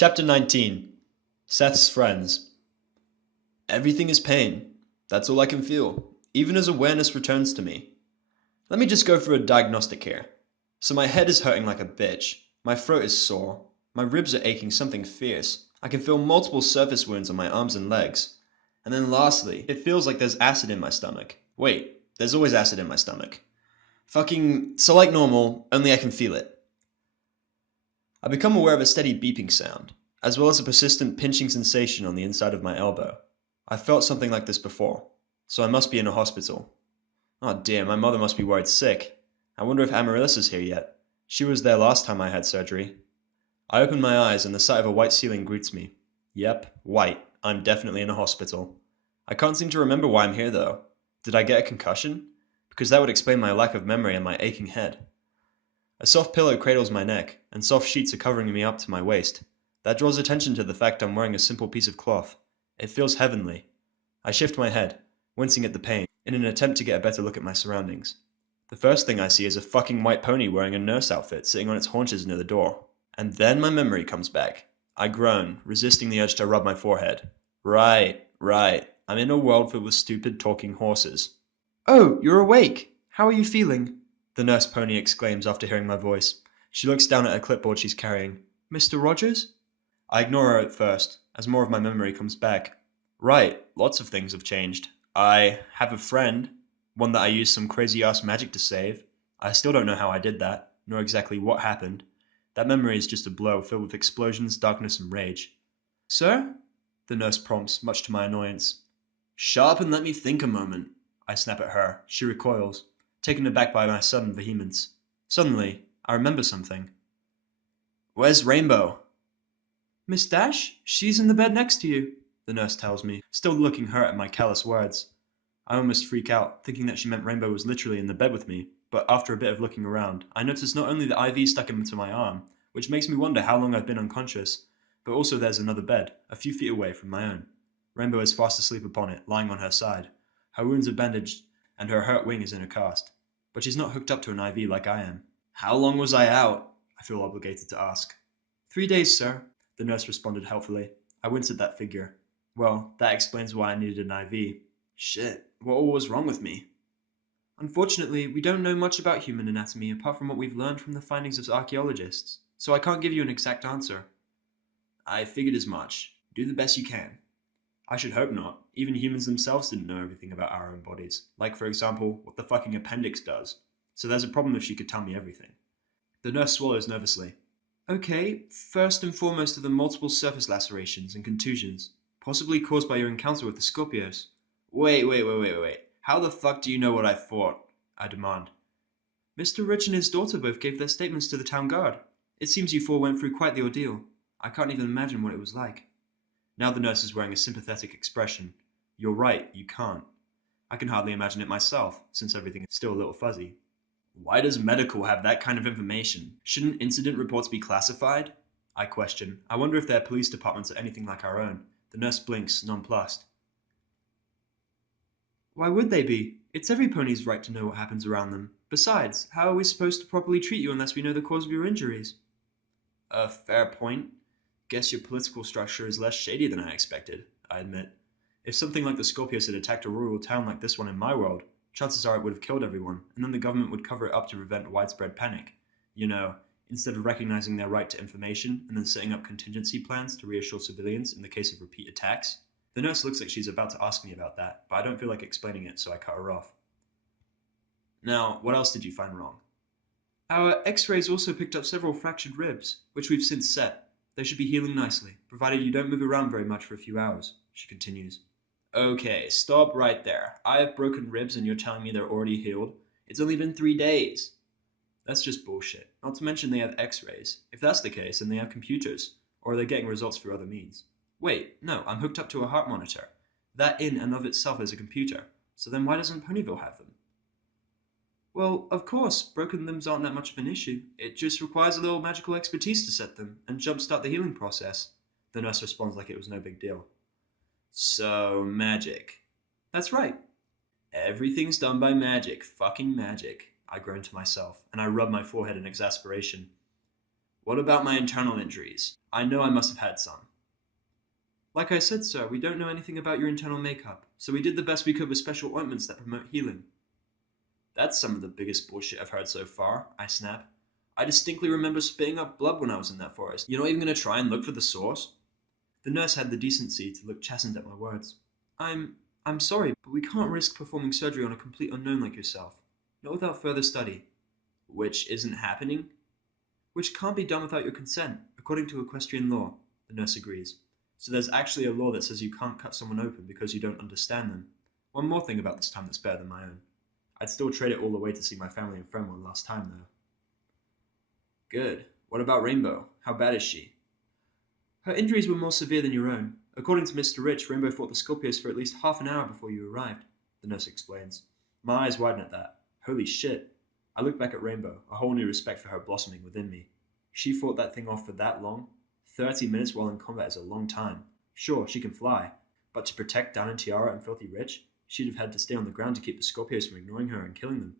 Chapter 19. Seth's Friends. Everything is pain. That's all I can feel, even as awareness returns to me. Let me just go through a diagnostic here. So my head is hurting like a bitch. My throat is sore. My ribs are aching something fierce. I can feel multiple surface wounds on my arms and legs. And then lastly, it feels like there's acid in my stomach. Wait, there's always acid in my stomach. So like normal, only I can feel it. I become aware of a steady beeping sound, as well as a persistent pinching sensation on the inside of my elbow. I've felt something like this before, so I must be in a hospital. Oh dear, my mother must be worried sick. I wonder if Amaryllis is here yet. She was there last time I had surgery. I open my eyes and the sight of a white ceiling greets me. Yep, white. I'm definitely in a hospital. I can't seem to remember why I'm here though. Did I get a concussion? Because that would explain my lack of memory and my aching head. A soft pillow cradles my neck, and soft sheets are covering me up to my waist. That draws attention to the fact I'm wearing a simple piece of cloth. It feels heavenly. I shift my head, wincing at the pain, in an attempt to get a better look at my surroundings. The first thing I see is a fucking white pony wearing a nurse outfit sitting on its haunches near the door. And then my memory comes back. I groan, resisting the urge to rub my forehead. Right. I'm in a world filled with stupid talking horses. Oh, you're awake! How are you feeling? The nurse pony exclaims after hearing my voice. She looks down at a clipboard she's carrying. Mr. Rogers? I ignore her at first, as more of my memory comes back. Right, lots of things have changed. I have a friend, one that I used some crazy-ass magic to save. I still don't know how I did that, nor exactly what happened. That memory is just a blur filled with explosions, darkness, and rage. Sir? The nurse prompts, much to my annoyance. Shut up and let me think a moment. I snap at her. She recoils, taken aback by my sudden vehemence. Suddenly, I remember something. Where's Rainbow? Miss Dash? She's in the bed next to you, the nurse tells me, still looking hurt at my callous words. I almost freak out, thinking that she meant Rainbow was literally in the bed with me, but after a bit of looking around, I notice not only the IV stuck into my arm, which makes me wonder how long I've been unconscious, but also there's another bed, a few feet away from my own. Rainbow is fast asleep upon it, lying on her side. Her wounds are bandaged, and her hurt wing is in a cast. But she's not hooked up to an IV like I am. How long was I out? I feel obligated to ask. 3 days, sir, the nurse responded helpfully. I winced at that figure. Well, that explains why I needed an IV. Shit, what all was wrong with me? Unfortunately, we don't know much about human anatomy apart from what we've learned from the findings of archaeologists, so I can't give you an exact answer. I figured as much. Do the best you can. I should hope not. Even humans themselves didn't know everything about our own bodies. Like, for example, what the fucking appendix does. So there's a problem if she could tell me everything. The nurse swallows nervously. Okay, first and foremost are the multiple surface lacerations and contusions, possibly caused by your encounter with the Scorpios. Wait. How the fuck do you know what I thought? I demand. Mr. Rich and his daughter both gave their statements to the town guard. It seems you four went through quite the ordeal. I can't even imagine what it was like. Now the nurse is wearing a sympathetic expression. You're right, you can't. I can hardly imagine it myself, since everything is still a little fuzzy. Why does medical have that kind of information? Shouldn't incident reports be classified? I question. I wonder if their police departments are anything like our own. The nurse blinks, nonplussed. Why would they be? It's every pony's right to know what happens around them. Besides, how are we supposed to properly treat you unless we know the cause of your injuries? A fair point. Guess your political structure is less shady than I expected, I admit. If something like the Scorpios had attacked a rural town like this one in my world, chances are it would have killed everyone, and then the government would cover it up to prevent widespread panic. You know, instead of recognizing their right to information and then setting up contingency plans to reassure civilians in the case of repeat attacks. The nurse looks like she's about to ask me about that, but I don't feel like explaining it, so I cut her off. Now, what else did you find wrong? Our x-rays also picked up several fractured ribs, which we've since set. They should be healing nicely, provided you don't move around very much for a few hours, she continues. Okay, stop right there. I have broken ribs and you're telling me they're already healed? It's only been 3 days. That's just bullshit. Not to mention they have x-rays. If that's the case, then they have computers. Or they're getting results through other means. Wait, no, I'm hooked up to a heart monitor. That in and of itself is a computer. So then why doesn't Ponyville have them? Well, of course, broken limbs aren't that much of an issue. It just requires a little magical expertise to set them and jumpstart the healing process. The nurse responds like it was no big deal. So, magic. That's right. Everything's done by magic. Fucking magic. I groan to myself, and I rub my forehead in exasperation. What about my internal injuries? I know I must have had some. Like I said, sir, we don't know anything about your internal makeup, so we did the best we could with special ointments that promote healing. That's some of the biggest bullshit I've heard so far, I snap. I distinctly remember spitting up blood when I was in that forest. You're not even going to try and look for the source? The nurse had the decency to look chastened at my words. I'm sorry, but we can't risk performing surgery on a complete unknown like yourself. Not without further study. Which isn't happening? Which can't be done without your consent, according to equestrian law, the nurse agrees. So there's actually a law that says you can't cut someone open because you don't understand them. One more thing about this time that's better than my own. I'd still trade it all away to see my family and friend one last time, though. Good. What about Rainbow? How bad is she? Her injuries were more severe than your own. According to Mr. Rich, Rainbow fought the Scorpius for at least half an hour before you arrived, the nurse explains. My eyes widen at that. Holy shit. I look back at Rainbow, a whole new respect for her blossoming within me. She fought that thing off for that long? 30 minutes while in combat is a long time. Sure, she can fly, but to protect Down and Tiara and Filthy Rich, she'd have had to stay on the ground to keep the Scorpios from ignoring her and killing them.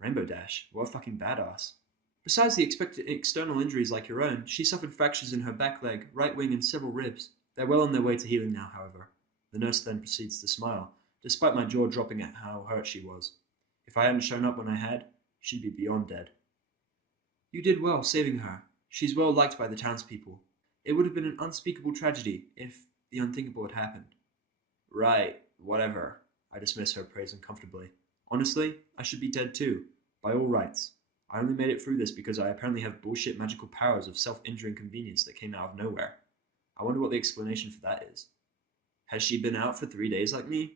Rainbow Dash, what a fucking badass. Besides the expected external injuries like your own, she suffered fractures in her back leg, right wing, and several ribs. They're well on their way to healing now, however. The nurse then proceeds to smile, despite my jaw dropping at how hurt she was. If I hadn't shown up when I had, she'd be beyond dead. You did well saving her. She's well liked by the townspeople. It would have been an unspeakable tragedy if the unthinkable had happened. Right, whatever. I dismiss her praise uncomfortably. Honestly, I should be dead too, by all rights. I only made it through this because I apparently have bullshit magical powers of self-injuring convenience that came out of nowhere. I wonder what the explanation for that is. Has she been out for 3 days like me?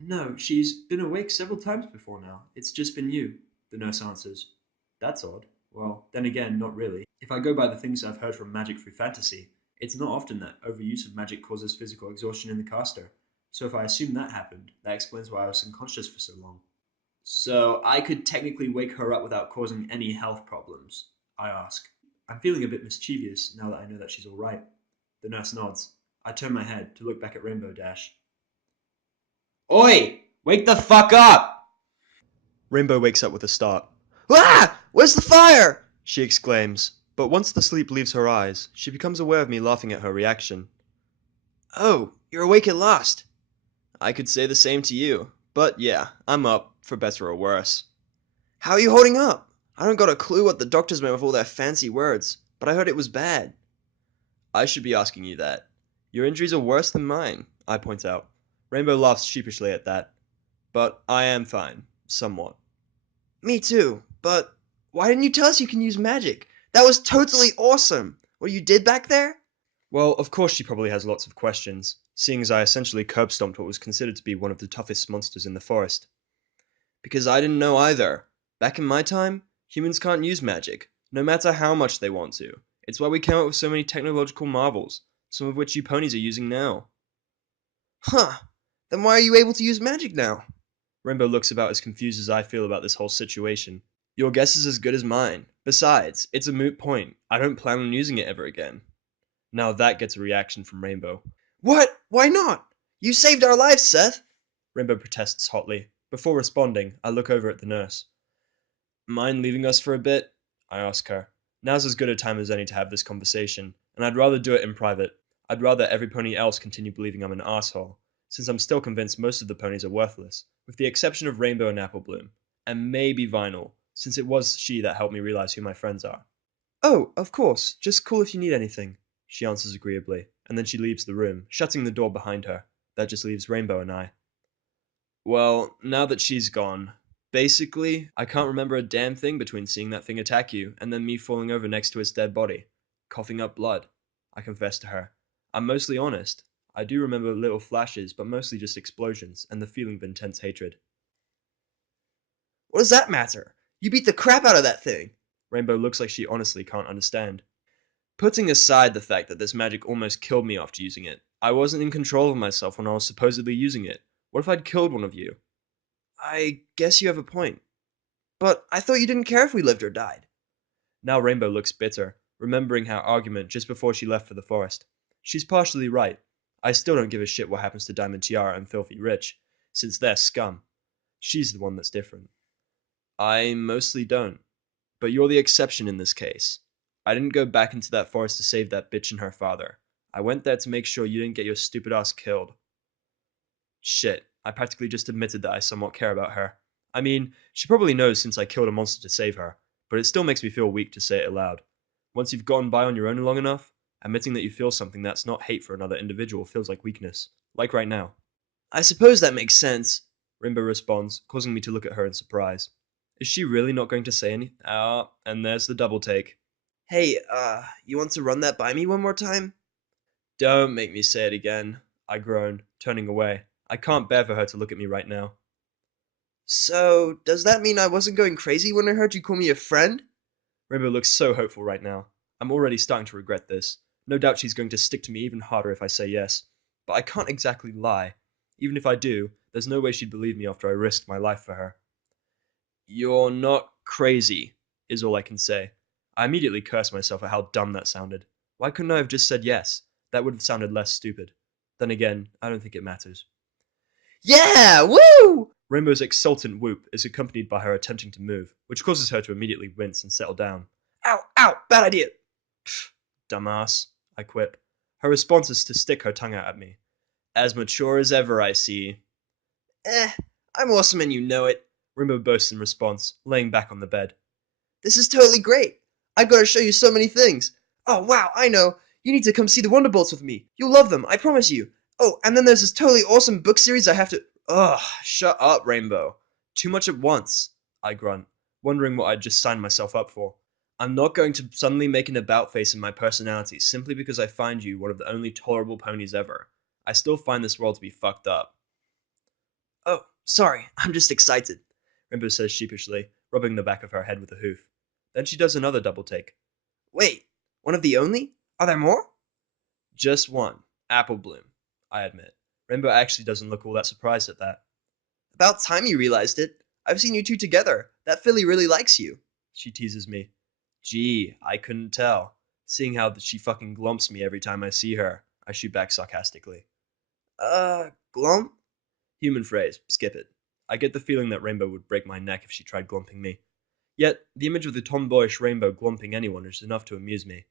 No, she's been awake several times before now. It's just been you, the nurse answers. That's odd. Well, then again, not really. If I go by the things I've heard from magic through fantasy, it's not often that overuse of magic causes physical exhaustion in the caster. So if I assume that happened, that explains why I was unconscious for so long. So I could technically wake her up without causing any health problems, I ask. I'm feeling a bit mischievous now that I know that she's alright. The nurse nods. I turn my head to look back at Rainbow Dash. Oi! Wake the fuck up! Rainbow wakes up with a start. Ah! Where's the fire? She exclaims. But once the sleep leaves her eyes, she becomes aware of me laughing at her reaction. Oh, you're awake at last. I could say the same to you. But yeah, I'm up, for better or worse. How are you holding up? I don't got a clue what the doctors meant with all their fancy words, but I heard it was bad. I should be asking you that. Your injuries are worse than mine, I point out. Rainbow laughs sheepishly at that. But I am fine, somewhat. Me too, but why didn't you tell us you can use magic? That was totally awesome! What you did back there? Well, of course she probably has lots of questions, seeing as I essentially curb-stomped what was considered to be one of the toughest monsters in the forest. Because I didn't know either. Back in my time, humans can't use magic, no matter how much they want to. It's why we came up with so many technological marvels, some of which you ponies are using now. Huh, then why are you able to use magic now? Rainbow looks about as confused as I feel about this whole situation. Your guess is as good as mine. Besides, it's a moot point. I don't plan on using it ever again. Now that gets a reaction from Rainbow. What? Why not? You saved our lives, Seth! Rainbow protests hotly. Before responding, I look over at the nurse. Mind leaving us for a bit? I ask her. Now's as good a time as any to have this conversation, and I'd rather do it in private. I'd rather every pony else continue believing I'm an asshole, since I'm still convinced most of the ponies are worthless, with the exception of Rainbow and Applebloom, and maybe Vinyl, since it was she that helped me realize who my friends are. Oh, of course, just call if you need anything, she answers agreeably, and then she leaves the room, shutting the door behind her. That just leaves Rainbow and I. Well, now that she's gone, basically, I can't remember a damn thing between seeing that thing attack you and then me falling over next to its dead body, coughing up blood, I confess to her. I'm mostly honest. I do remember little flashes, but mostly just explosions and the feeling of intense hatred. What does that matter? You beat the crap out of that thing! Rainbow looks like she honestly can't understand. Putting aside the fact that this magic almost killed me after using it, I wasn't in control of myself when I was supposedly using it. What if I'd killed one of you? I guess you have a point. But I thought you didn't care if we lived or died. Now Rainbow looks bitter, remembering our argument just before she left for the forest. She's partially right. I still don't give a shit what happens to Diamond Tiara and Filthy Rich, since they're scum. She's the one that's different. I mostly don't. But you're the exception in this case. I didn't go back into that forest to save that bitch and her father. I went there to make sure you didn't get your stupid ass killed. Shit, I practically just admitted that I somewhat care about her. I mean, she probably knows since I killed a monster to save her, but it still makes me feel weak to say it aloud. Once you've gotten by on your own long enough, admitting that you feel something that's not hate for another individual feels like weakness. Like right now. I suppose that makes sense, Rimba responds, causing me to look at her in surprise. Is she really not going to say anything? Ah, and there's the double take. Hey, you want to run that by me one more time? Don't make me say it again, I groan, turning away. I can't bear for her to look at me right now. So, does that mean I wasn't going crazy when I heard you call me a friend? Rainbow looks so hopeful right now. I'm already starting to regret this. No doubt she's going to stick to me even harder if I say yes. But I can't exactly lie. Even if I do, there's no way she'd believe me after I risked my life for her. You're not crazy, is all I can say. I immediately curse myself at how dumb that sounded. Why couldn't I have just said yes? That would have sounded less stupid. Then again, I don't think it matters. Yeah! Woo! Rainbow's exultant whoop is accompanied by her attempting to move, which causes her to immediately wince and settle down. Ow! Ow! Bad idea! Pfft, dumbass, I quip. Her response is to stick her tongue out at me. As mature as ever, I see. I'm awesome and you know it, Rainbow boasts in response, laying back on the bed. This is totally great. I've got to show you so many things. Oh, wow, I know. You need to come see the Wonderbolts with me. You'll love them, I promise you. Oh, and then there's this totally awesome book series I have to... Ugh, shut up, Rainbow. Too much at once, I grunt, wondering what I'd just signed myself up for. I'm not going to suddenly make an about face in my personality simply because I find you one of the only tolerable ponies ever. I still find this world to be fucked up. Oh, sorry, I'm just excited, Rainbow says sheepishly, rubbing the back of her head with a hoof. Then she does another double take. Wait, one of the only? Are there more? Just one. Apple Bloom, I admit. Rainbow actually doesn't look all that surprised at that. About time you realized it. I've seen you two together. That filly really likes you. She teases me. Gee, I couldn't tell. Seeing how she fucking glumps me every time I see her, I shoot back sarcastically. Glump? Human phrase. Skip it. I get the feeling that Rainbow would break my neck if she tried glumping me. Yet, the image of the tomboyish Rainbow glumping anyone is enough to amuse me.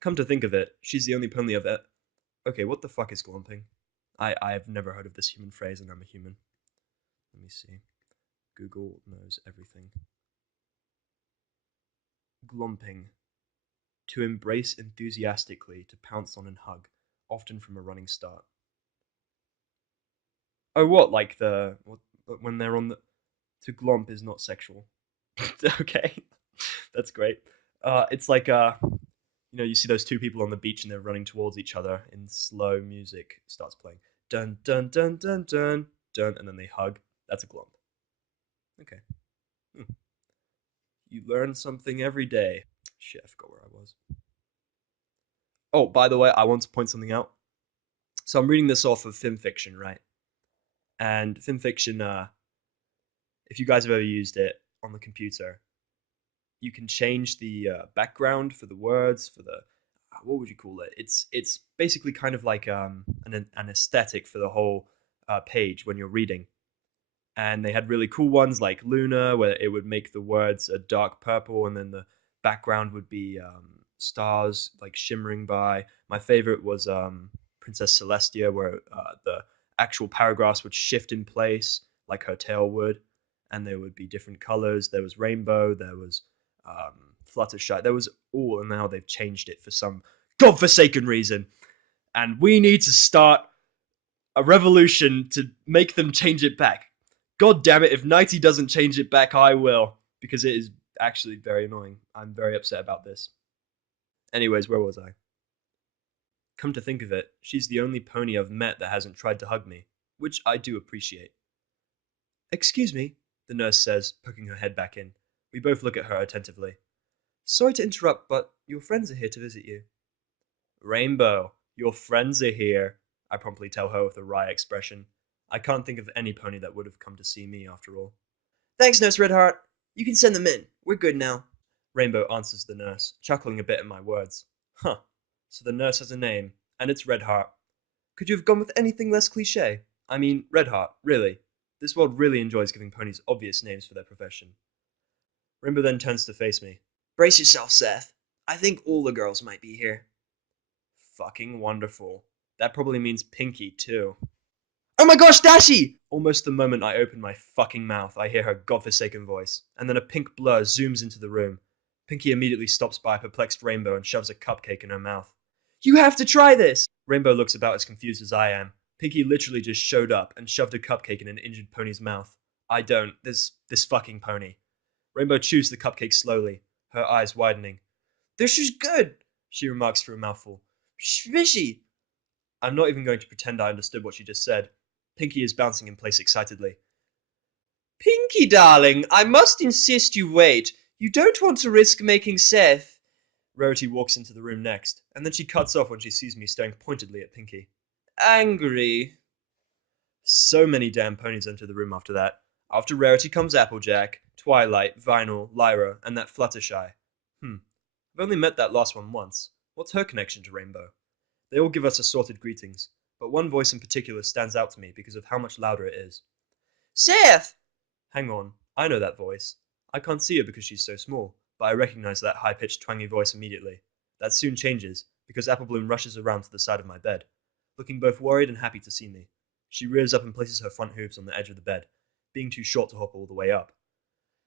Come to think of it, she's the only pony I've Okay, what the fuck is glumping? I have never heard of this human phrase and I'm a human. Let me see. Google knows everything. Glumping. To embrace enthusiastically, to pounce on and hug, often from a running start. Oh, what? Like when they're on the... To glomp is not sexual. Okay, that's great. It's like you see those two people on the beach and they're running towards each other in slow music starts playing. Dun dun dun dun dun dun, and then they hug. That's a glomp. Okay. You learn something every day. Shit, I forgot where I was. Oh, by the way, I want to point something out. So I'm reading this off of Fanfiction, right? And Fanfiction, if you guys have ever used it on the computer, you can change the background for the words for the what would you call it? It's basically kind of like an aesthetic for the whole page when you're reading. And they had really cool ones like Luna, where it would make the words a dark purple, and then the background would be stars like shimmering by. My favorite was Princess Celestia, where the actual paragraphs would shift in place like her tail would, and there would be different colors. There was rainbow, there was Fluttershy, there was all, and now they've changed it for some godforsaken reason. And we need to start a revolution to make them change it back. God damn it, if Nighty doesn't change it back, I will. Because it is actually very annoying. I'm very upset about this. Anyways, where was I? Come to think of it, she's the only pony I've met that hasn't tried to hug me, which I do appreciate. Excuse me, the nurse says, poking her head back in. We both look at her attentively. Sorry to interrupt, but your friends are here to visit you. Rainbow, your friends are here, I promptly tell her with a wry expression. I can't think of any pony that would have come to see me after all. Thanks, Nurse Redheart. You can send them in. We're good now. Rainbow answers the nurse, chuckling a bit at my words. Huh. So the nurse has a name, and it's Redheart. Could you have gone with anything less cliche? I mean, Redheart, really. This world really enjoys giving ponies obvious names for their profession. Rainbow then turns to face me. Brace yourself, Seth. I think all the girls might be here. Fucking wonderful. That probably means Pinky, too. Oh my gosh, Dashi! Almost the moment I open my fucking mouth, I hear her godforsaken voice, and then a pink blur zooms into the room. Pinky immediately stops by a perplexed Rainbow and shoves a cupcake in her mouth. You have to try this! Rainbow looks about as confused as I am. Pinky literally just showed up and shoved a cupcake in an injured pony's mouth. I don't. This fucking pony. Rainbow chews the cupcake slowly, her eyes widening. This is good, She remarks through a mouthful. Swishy! I'm not even going to pretend I understood what she just said. Pinky is bouncing in place excitedly. Pinky, darling, I must insist you wait. You don't want to risk making Seth. Rarity walks into the room next, and then she cuts off when she sees me staring pointedly at Pinky. Angry. So many damn ponies enter the room after that. After Rarity comes Applejack, Twilight, Vinyl, Lyra, and that Fluttershy. I've only met that last one once. What's her connection to Rainbow? They all give us assorted greetings, but one voice in particular stands out to me because of how much louder it is. Seth! Hang on, I know that voice. I can't see her because she's so small, but I recognize that high-pitched, twangy voice immediately. That soon changes, because Apple Bloom rushes around to the side of my bed, looking both worried and happy to see me. She rears up and places her front hooves on the edge of the bed, being too short to hop all the way up.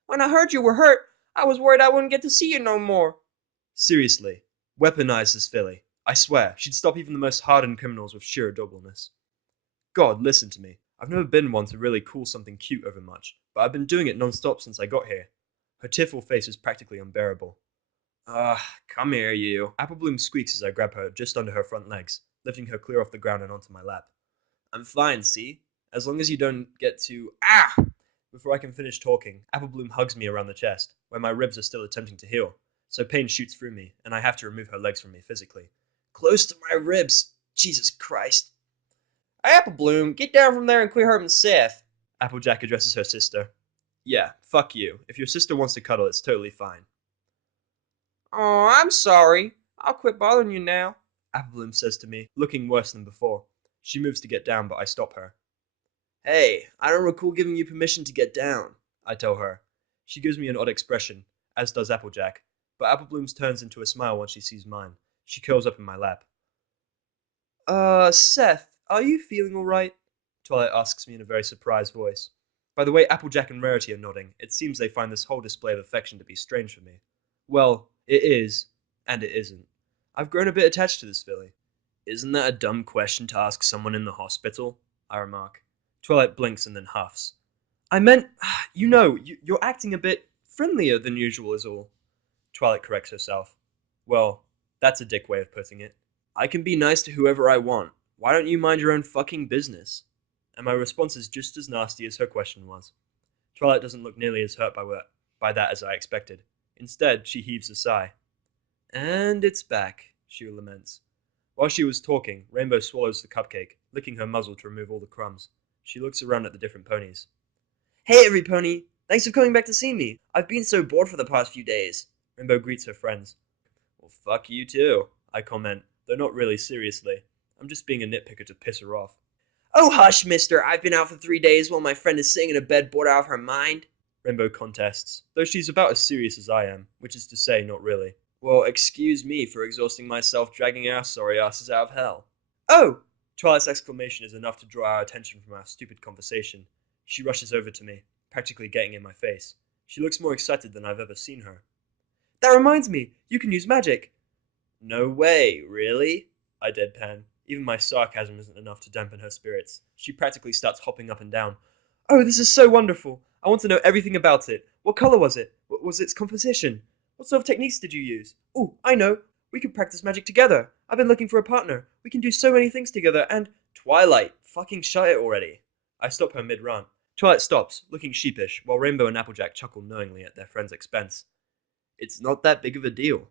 When I heard you were hurt, I was worried I wouldn't get to see you no more. Seriously, weaponize this filly. I swear, she'd stop even the most hardened criminals with sheer adorableness. God, listen to me. I've never been one to really call something cute over much, but I've been doing it non-stop since I got here. Her tearful face is practically unbearable. Come here, you. Apple Bloom squeaks as I grab her just under her front legs, lifting her clear off the ground and onto my lap. I'm fine, see? As long as you don't get too... Ah! Before I can finish talking, Apple Bloom hugs me around the chest, where my ribs are still attempting to heal, so pain shoots through me, and I have to remove her legs from me physically. Close to my ribs! Jesus Christ! Apple Bloom, get down from there and quit hurting Seth. Applejack addresses her sister. Yeah, fuck you. If your sister wants to cuddle, it's totally fine. Oh, I'm sorry. I'll quit bothering you now. Apple Bloom says to me, looking worse than before. She moves to get down, but I stop her. Hey, I don't recall giving you permission to get down, I tell her. She gives me an odd expression, as does Applejack, but Apple Bloom turns into a smile once she sees mine. She curls up in my lap. Seth, are you feeling alright? Twilight asks me in a very surprised voice. By the way Applejack and Rarity are nodding, it seems they find this whole display of affection to be strange for me. Well, it is, and it isn't. I've grown a bit attached to this filly. Isn't that a dumb question to ask someone in the hospital? I remark. Twilight blinks and then huffs. I meant, you're acting a bit friendlier than usual is all. Twilight corrects herself. Well, that's a dick way of putting it. I can be nice to whoever I want. Why don't you mind your own fucking business? And my response is just as nasty as her question was. Twilight doesn't look nearly as hurt by that as I expected. Instead, she heaves a sigh. And it's back, she laments. While she was talking, Rainbow swallows the cupcake, licking her muzzle to remove all the crumbs. She looks around at the different ponies. Hey, every pony. Thanks for coming back to see me. I've been so bored for the past few days. Rainbow greets her friends. Well, fuck you too, I comment, though not really seriously. I'm just being a nitpicker to piss her off. Oh, hush, mister. I've been out for 3 days while my friend is sitting in a bed bored out of her mind. Rainbow contests, though she's about as serious as I am, which is to say, not really. Well, excuse me for exhausting myself dragging our sorry asses out of hell. Oh! Twilight's exclamation is enough to draw our attention from our stupid conversation. She rushes over to me, practically getting in my face. She looks more excited than I've ever seen her. That reminds me, you can use magic. No way, really? I deadpan. Even my sarcasm isn't enough to dampen her spirits. She practically starts hopping up and down. Oh, this is so wonderful. I want to know everything about it. What color was it? What was its composition? What sort of techniques did you use? Oh, I know. We could practice magic together. I've been looking for a partner. We can do so many things together and... Twilight, fucking shut it already. I stop her mid-rant. Twilight stops, looking sheepish, while Rainbow and Applejack chuckle knowingly at their friend's expense. It's not that big of a deal.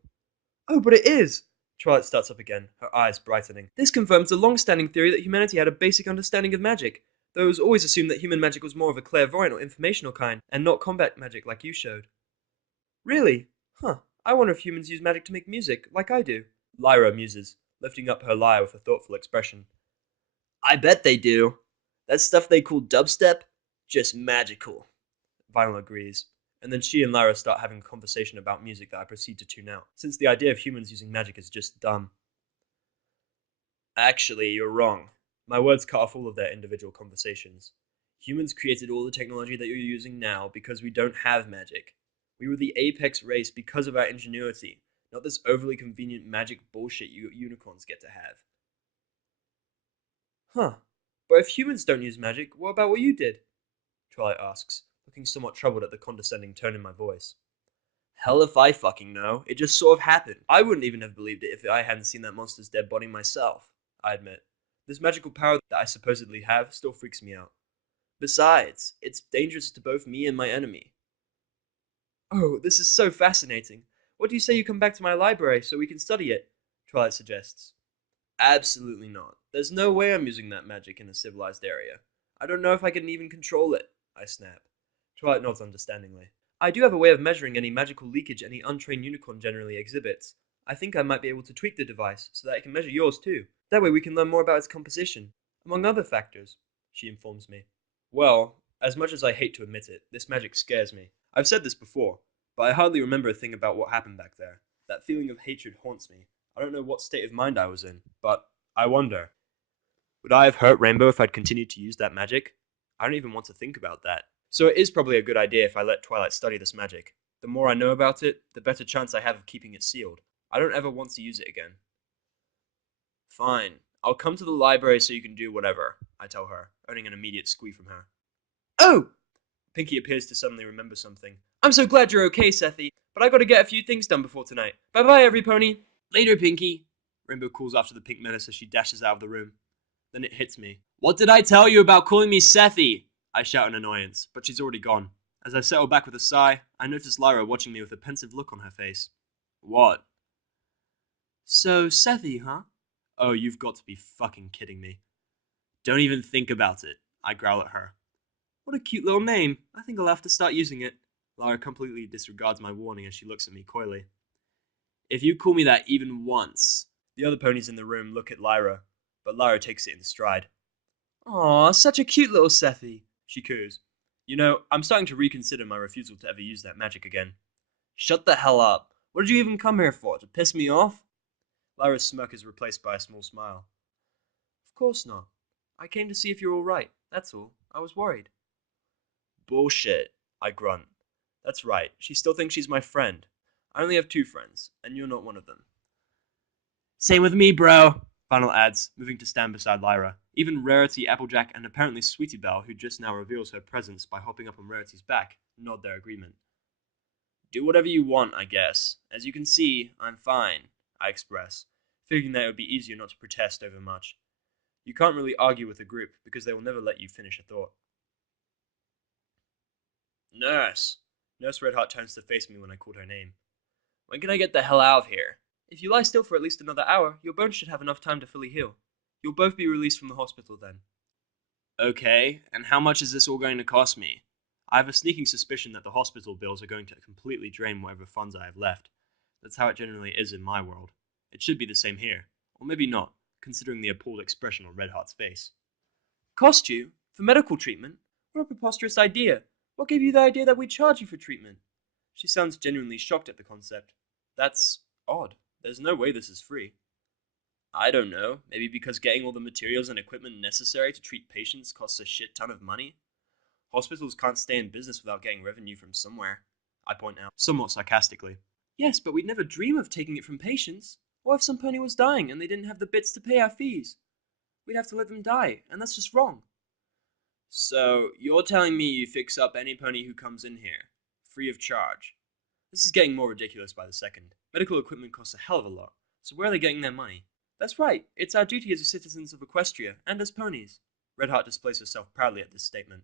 Oh, but it is. Twilight starts up again, her eyes brightening. This confirms a long-standing theory that humanity had a basic understanding of magic, though it was always assumed that human magic was more of a clairvoyant or informational kind, and not combat magic like you showed. Really? Huh. I wonder if humans use magic to make music, like I do. Lyra muses, lifting up her lyre with a thoughtful expression. I bet they do. That stuff they call dubstep? Just magical. Vinyl agrees, And then she and Lyra start having a conversation about music that I proceed to tune out, since the idea of humans using magic is just dumb. Actually, you're wrong. My words cut off all of their individual conversations. Humans created all the technology that you're using now because we don't have magic. We were the apex race because of our ingenuity, not this overly convenient magic bullshit you unicorns get to have. Huh. But if humans don't use magic, what about what you did? Twilight asks, looking somewhat troubled at the condescending tone in my voice. Hell if I fucking know. It just sort of happened. I wouldn't even have believed it if I hadn't seen that monster's dead body myself, I admit. This magical power that I supposedly have still freaks me out. Besides, it's dangerous to both me and my enemy. Oh, this is so fascinating. What do you say you come back to my library so we can study it? Twilight suggests. Absolutely not. There's no way I'm using that magic in a civilized area. I don't know if I can even control it, I snap. Twilight nods understandingly. I do have a way of measuring any magical leakage any untrained unicorn generally exhibits. I think I might be able to tweak the device so that I can measure yours too. That way we can learn more about its composition, among other factors, she informs me. Well, as much as I hate to admit it, this magic scares me. I've said this before, but I hardly remember a thing about what happened back there. That feeling of hatred haunts me. I don't know what state of mind I was in, but I wonder. Would I have hurt Rainbow if I'd continued to use that magic? I don't even want to think about that. So it is probably a good idea if I let Twilight study this magic. The more I know about it, the better chance I have of keeping it sealed. I don't ever want to use it again. Fine. I'll come to the library so you can do whatever, I tell her, earning an immediate squee from her. Oh! Pinky appears to suddenly remember something. I'm so glad you're okay, Sethy, but I gotta get a few things done before tonight. Bye-bye, every pony. Later, Pinky. Rainbow calls after the pink menace as she dashes out of the room. Then it hits me. What did I tell you about calling me Sethy? I shout in annoyance, but she's already gone. As I settle back with a sigh, I notice Lyra watching me with a pensive look on her face. What? So, Sethy, huh? Oh, you've got to be fucking kidding me. Don't even think about it, I growl at her. What a cute little name. I think I'll have to start using it. Lyra completely disregards my warning as she looks at me coyly. If you call me that even once. The other ponies in the room look at Lyra, but Lyra takes it in stride. Aw, such a cute little Sethy, she coos. You know, I'm starting to reconsider my refusal to ever use that magic again. Shut the hell up. What did you even come here for? To piss me off? Lyra's smirk is replaced by a small smile. Of course not. I came to see if you're alright, that's all. I was worried. Bullshit, I grunt. That's right, she still thinks she's my friend. I only have 2 friends, and you're not one of them. Same with me, bro, Final adds, moving to stand beside Lyra. Even Rarity, Applejack, and apparently Sweetie Belle, who just now reveals her presence by hopping up on Rarity's back, nod their agreement. Do whatever you want, I guess. As you can see, I'm fine, I express, figuring that it would be easier not to protest over much. You can't really argue with a group, because they will never let you finish a thought. Nurse! Nurse Redheart turns to face me when I called her name. When can I get the hell out of here? If you lie still for at least another hour, your bones should have enough time to fully heal. You'll both be released from the hospital then. Okay, and how much is this all going to cost me? I have a sneaking suspicion that the hospital bills are going to completely drain whatever funds I have left. That's how it generally is in my world. It should be the same here. Or maybe not, considering the appalled expression on Redheart's face. Cost you? For medical treatment? What a preposterous idea! What gave you the idea that we'd charge you for treatment? She sounds genuinely shocked at the concept. That's odd. There's no way this is free. I don't know. Maybe because getting all the materials and equipment necessary to treat patients costs a shit ton of money? Hospitals can't stay in business without getting revenue from somewhere, I point out, somewhat sarcastically. Yes, but we'd never dream of taking it from patients. What if some pony was dying and they didn't have the bits to pay our fees? We'd have to let them die, and that's just wrong. So, you're telling me you fix up any pony who comes in here, free of charge? This is getting more ridiculous by the second. Medical equipment costs a hell of a lot, so where are they getting their money? That's right, it's our duty as citizens of Equestria, and as ponies. Redheart displays herself proudly at this statement.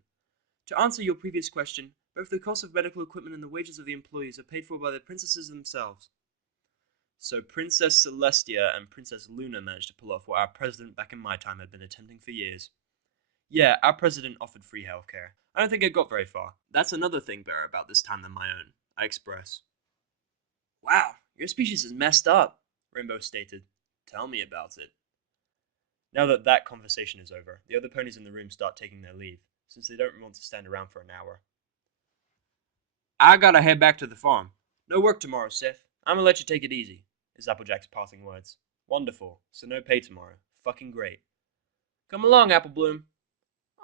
To answer your previous question, both the cost of medical equipment and the wages of the employees are paid for by the princesses themselves. So Princess Celestia and Princess Luna managed to pull off what our president back in my time had been attempting for years. Yeah, our president offered free healthcare. I don't think it got very far. That's another thing better about this time than my own, I express. Wow, your species is messed up, Rainbow stated. Tell me about it. Now that that conversation is over, the other ponies in the room start taking their leave, since they don't want to stand around for an hour. I gotta head back to the farm. No work tomorrow, Seth. I'm gonna let you take it easy, is Applejack's parting words. Wonderful. So no pay tomorrow. Fucking great. Come along, Applebloom.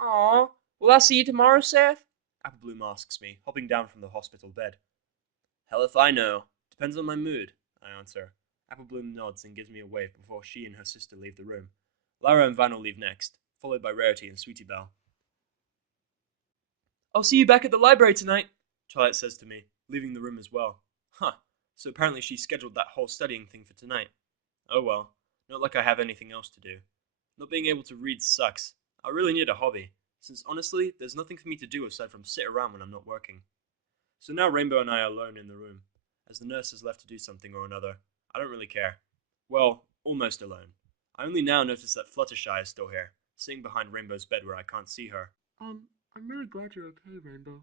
Aw, will I see you tomorrow, Seth? Applebloom asks me, hopping down from the hospital bed. Hell if I know. Depends on my mood, I answer. Applebloom nods and gives me a wave before she and her sister leave the room. Lara and Vinyl leave next, followed by Rarity and Sweetie Belle. I'll see you back at the library tonight, Twilight says to me, leaving the room as well. Huh, so apparently she scheduled that whole studying thing for tonight. Oh well, not like I have anything else to do. Not being able to read sucks. I really need a hobby, since honestly, there's nothing for me to do aside from sit around when I'm not working. So now Rainbow and I are alone in the room, as the nurse has left to do something or another. I don't really care. Well, almost alone. I only now notice that Fluttershy is still here, sitting behind Rainbow's bed where I can't see her. I'm really glad you're okay, Rainbow,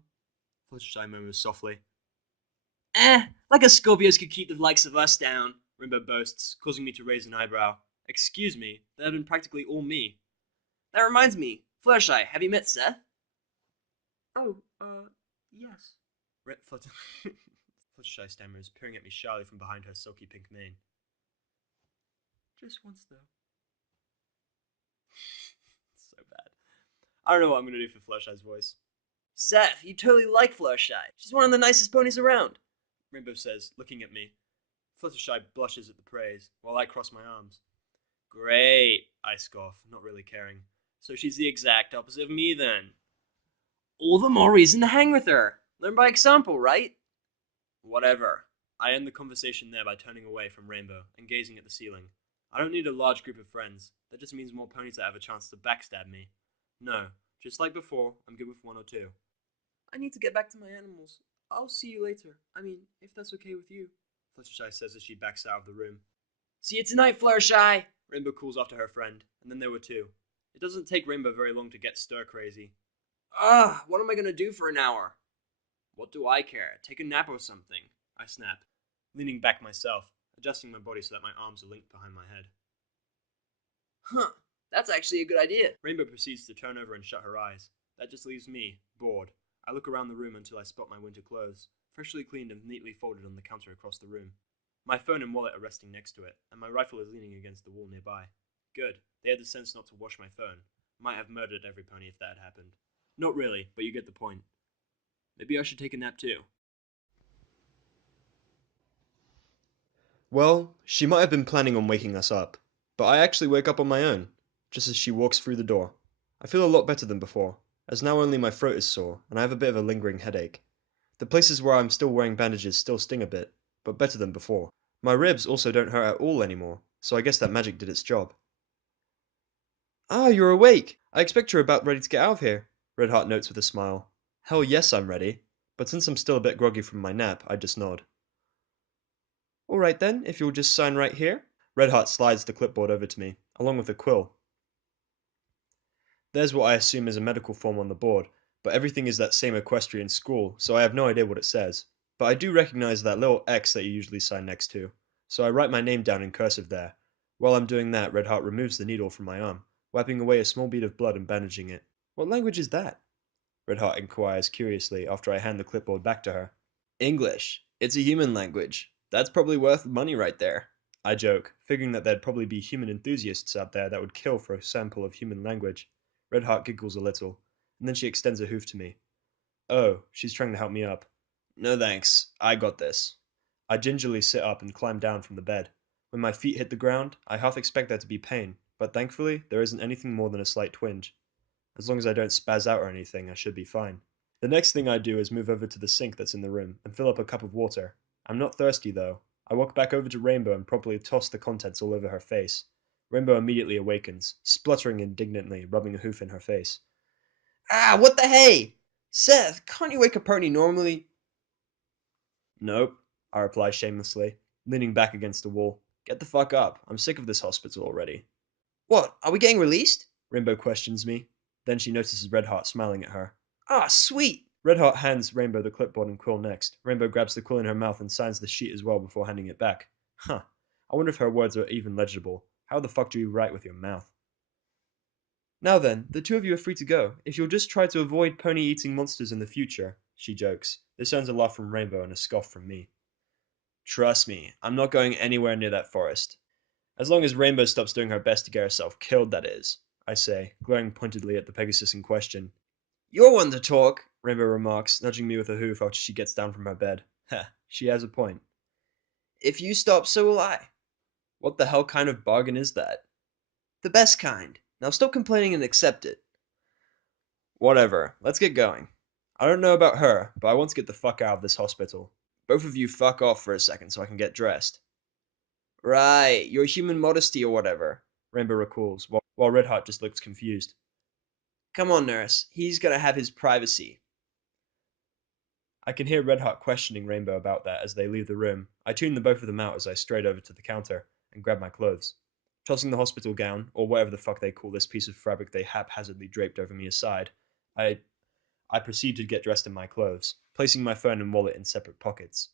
Fluttershy murmurs softly. Like a Scorpios could keep the likes of us down, Rainbow boasts, causing me to raise an eyebrow. Excuse me, that had been practically all me. That reminds me, Fluttershy, have you met Seth? Oh, yes. Fluttershy stammers, peering at me shyly from behind her silky pink mane. Just once, though. So bad. I don't know what I'm gonna do for Fluttershy's voice. Seth, you totally like Fluttershy. She's one of the nicest ponies around, Rainbow says, looking at me. Fluttershy blushes at the praise, while I cross my arms. Great, I scoff, not really caring. So she's the exact opposite of me, then. All the more reason to hang with her. Learn by example, right? Whatever. I end the conversation there by turning away from Rainbow and gazing at the ceiling. I don't need a large group of friends. That just means more ponies that have a chance to backstab me. No, just like before, I'm good with one or two. I need to get back to my animals. I'll see you later. I mean, if that's okay with you, Fluttershy says as she backs out of the room. See you tonight, Fluttershy! Rainbow calls after her friend, and then there were two. It doesn't take Rainbow very long to get stir-crazy. What am I gonna do for an hour? What do I care? Take a nap or something, I snap, leaning back myself, adjusting my body so that my arms are linked behind my head. Huh, that's actually a good idea. Rainbow proceeds to turn over and shut her eyes. That just leaves me, bored. I look around the room until I spot my winter clothes, freshly cleaned and neatly folded on the counter across the room. My phone and wallet are resting next to it, and my rifle is leaning against the wall nearby. Good, they had the sense not to wash my phone. Might have murdered every pony if that had happened. Not really, but you get the point. Maybe I should take a nap too. Well, she might have been planning on waking us up, but I actually wake up on my own, just as she walks through the door. I feel a lot better than before, as now only my throat is sore, and I have a bit of a lingering headache. The places where I'm still wearing bandages still sting a bit, but better than before. My ribs also don't hurt at all anymore, so I guess that magic did its job. Ah, you're awake! I expect you're about ready to get out of here, Redheart notes with a smile. Hell yes, I'm ready, but since I'm still a bit groggy from my nap, I just nod. Alright then, if you'll just sign right here. Redheart slides the clipboard over to me, along with a quill. There's what I assume is a medical form on the board, but everything is that same equestrian scrawl, so I have no idea what it says. But I do recognize that little X that you usually sign next to, so I write my name down in cursive there. While I'm doing that, Redheart removes the needle from my arm, wiping away a small bead of blood and bandaging it. What language is that? Redheart inquires curiously after I hand the clipboard back to her. English. It's a human language. That's probably worth money right there. I joke, figuring that there'd probably be human enthusiasts out there that would kill for a sample of human language. Redheart giggles a little, and then she extends a hoof to me. Oh, she's trying to help me up. No thanks, I got this. I gingerly sit up and climb down from the bed. When my feet hit the ground, I half expect there to be pain, but thankfully there isn't anything more than a slight twinge. As long as I don't spaz out or anything, I should be fine. The next thing I do is move over to the sink that's in the room and fill up a cup of water. I'm not thirsty though. I walk back over to Rainbow and promptly toss the contents all over her face. Rainbow immediately awakens, spluttering indignantly, rubbing a hoof in her face. Ah, what the hey? Seth, can't you wake a pony normally? Nope, I reply shamelessly, leaning back against the wall. Get the fuck up. I'm sick of this hospital already. What, are we getting released? Rainbow questions me. Then she notices Redheart smiling at her. Ah, sweet! Redheart hands Rainbow the clipboard and quill next. Rainbow grabs the quill in her mouth and signs the sheet as well before handing it back. Huh. I wonder if her words are even legible. How the fuck do you write with your mouth? Now then, the two of you are free to go, if you'll just try to avoid pony-eating monsters in the future. she jokes. This earns a laugh from Rainbow and a scoff from me. Trust me, I'm not going anywhere near that forest. As long as Rainbow stops doing her best to get herself killed, that is, I say, glaring pointedly at the Pegasus in question. You're one to talk, Rainbow remarks, nudging me with a hoof after she gets down from her bed. Ha, she has a point. If you stop, so will I. What the hell kind of bargain is that? The best kind. Now stop complaining and accept it. Whatever, let's get going. I don't know about her, but I want to get the fuck out of this hospital. Both of you fuck off for a second so I can get dressed. Right, your human modesty or whatever, Rainbow recalls, while Redheart just looks confused. Come on, nurse, he's gotta have his privacy. I can hear Redheart questioning Rainbow about that as they leave the room. I tune the both of them out as I straight over to the counter and grab my clothes. Tossing the hospital gown, or whatever the fuck they call this piece of fabric they haphazardly draped over me aside, I proceed to get dressed in my clothes, placing my phone and wallet in separate pockets.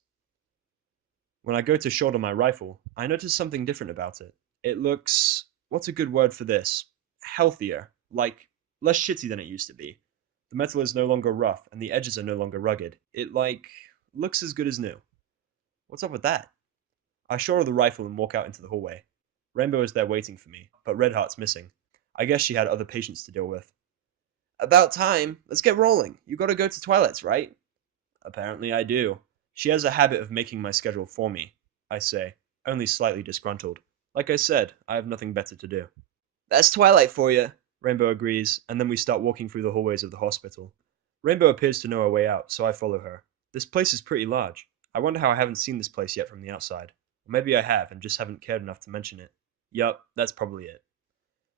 When I go to shoulder my rifle, I notice something different about it. It looks, what's a good word for this? Healthier, like less shitty than it used to be. The metal is no longer rough, and the edges are no longer rugged. It, looks as good as new. What's up with that? I shoulder the rifle and walk out into the hallway. Rainbow is there waiting for me, but Redheart's missing. I guess she had other patients to deal with. About time. Let's get rolling. You gotta go to Twilight's, right? Apparently I do. She has a habit of making my schedule for me, I say, only slightly disgruntled. Like I said, I have nothing better to do. That's Twilight for you, Rainbow agrees, and then we start walking through the hallways of the hospital. Rainbow appears to know her way out, so I follow her. This place is pretty large. I wonder how I haven't seen this place yet from the outside. Or maybe I have and just haven't cared enough to mention it. Yup, that's probably it.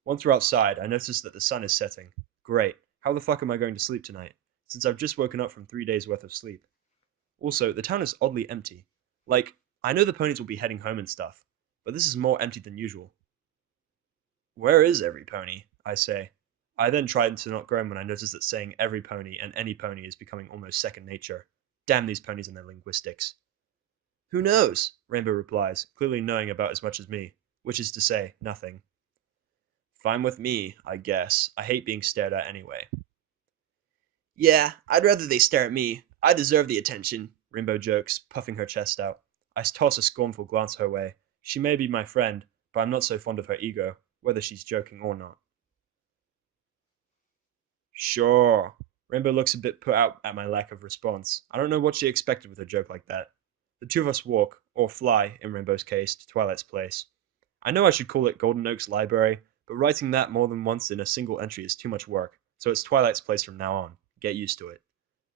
Once we're outside, I notice that the sun is setting. Great. How the fuck am I going to sleep tonight, since I've just woken up from 3 days worth of sleep? Also, the town is oddly empty. Like, I know the ponies will be heading home and stuff, but this is more empty than usual. Where is every pony? I say. I then try to not groan when I notice that saying every pony and any pony is becoming almost second nature. Damn these ponies and their linguistics. Who knows? Rainbow replies, clearly knowing about as much as me, which is to say, nothing. Fine with me, I guess. I hate being stared at anyway. Yeah, I'd rather they stare at me. I deserve the attention, Rainbow jokes, puffing her chest out. I toss a scornful glance her way. She may be my friend, but I'm not so fond of her ego, whether she's joking or not. Sure. Rainbow looks a bit put out at my lack of response. I don't know what she expected with a joke like that. The two of us walk, or fly, in Rainbow's case, to Twilight's place. I know I should call it Golden Oaks Library, but writing that more than once in a single entry is too much work, so it's Twilight's place from now on. Get used to it.